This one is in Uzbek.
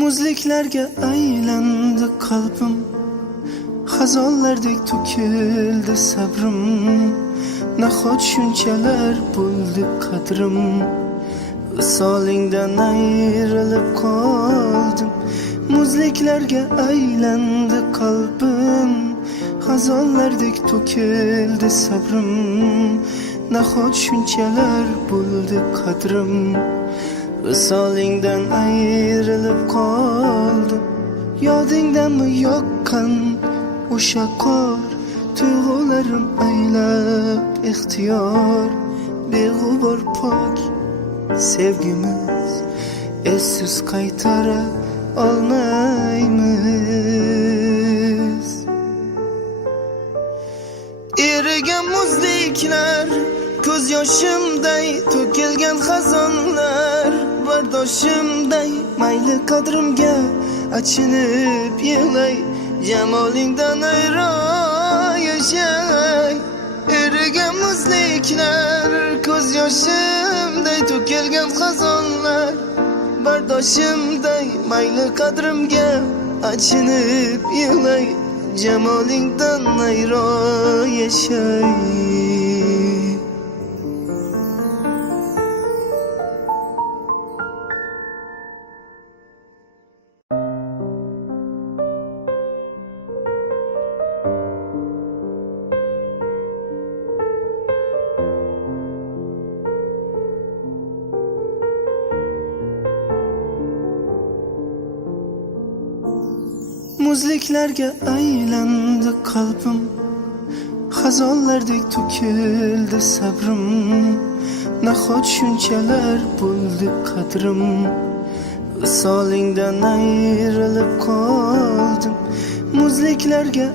Muzliklarga aylandi qalbim, xazonlardek to'kildi sabrim. Nahot shunchalar bo'ldi qadrim, visolingdan ayrilib qoldim. Muzliklarga aylandi qalbim, xazonlardek to'kildi sabrim. Nahot shunchalar bo'ldi qadrim, visolingdan ayrilib qoldim. Yodingdanmi yoqqan o'sha qor, tuyg'ularim aylab ixtiyor. Beg'ubor pok sevgimiz essiz qaytara olmaymiz. Erigan muzliklar, ko'z yoshimday to'kilgan xazonlar, bardoshimday mayli qadrimga achinib yig'lay, jamolingdan ayro yashay. Erigan muzliklar, ko'z yoshimday to'kilgan xazonlar, bardoshimday mayli qadrimga achinib yig'lay, jamolingdan ayro yashay. Muzliklarga aylandi qalbim, xazonlardek to'kildi sabrim. Nahot shunchalar bo'ldi qadrim, visolingdan ayrilib qoldim. Muzliklarga